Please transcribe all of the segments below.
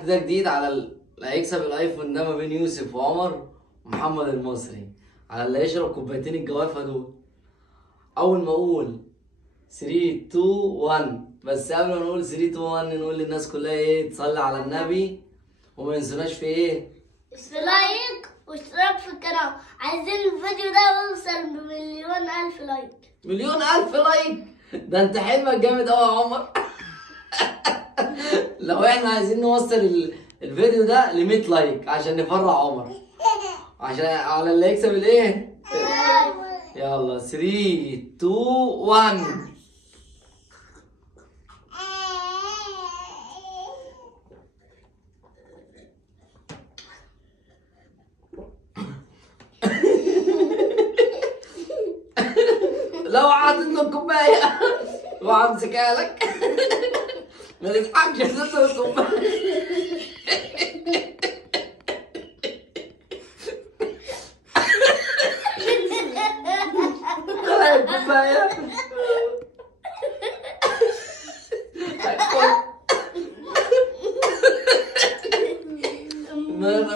التحدي ده جديد على اللي هيكسب الايفون ده ما بين يوسف وعمر ومحمد المصري، على اللي هيشرب كوبايتين الجوافه دول. اول ما اقول 3 2 1، بس قبل ما نقول 3 2 1 نقول للناس كلها ايه، تصلي على النبي وما ينسوناش في ايه، لايك واشتراك في القناه. عايزين الفيديو ده يوصل بمليون الف لايك. مليون الف لايك؟ ده انت حلمك جامد قوي يا عمر. لو احنا عايزين نوصل الفيديو ده ل 100 لايك عشان نفرح عمر، عشان على اللي يكسب الايه. يلا 3 2 1. لو حاطط له كوبايه وهمسكها لك. ما تضحكش يا ست الكوبايه. الكوبايه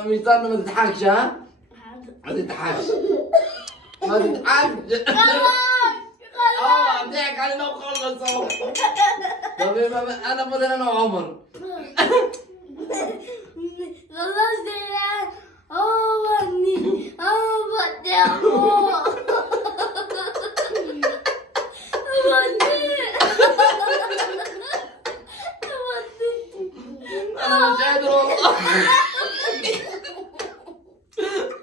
مش طالع. ما تضحكش، ها؟ ما تضحكش، ما تضحكش. ضحك علينا وخلص اهو. طب انا فاضل انا وعمر. خلصت الان. ودي انا مش قادر والله.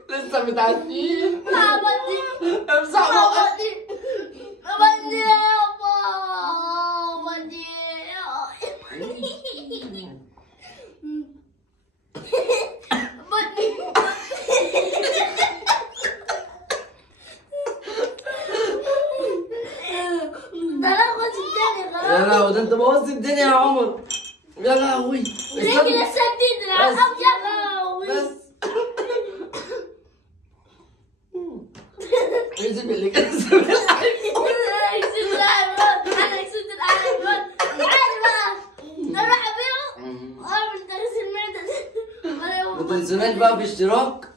لسه متعشين. امسح بقك. يا لهوي، ده انت بوظت الدنيا يا عمر. يا لهوي لسه جديد. يا لهوي بس. يوسف اللي كسب الايفون. انا كسبت الايفون. تعالى بقى نروح ابيعه واعمل تغسيل المعده. ما تنسوناش بقى في اشتراك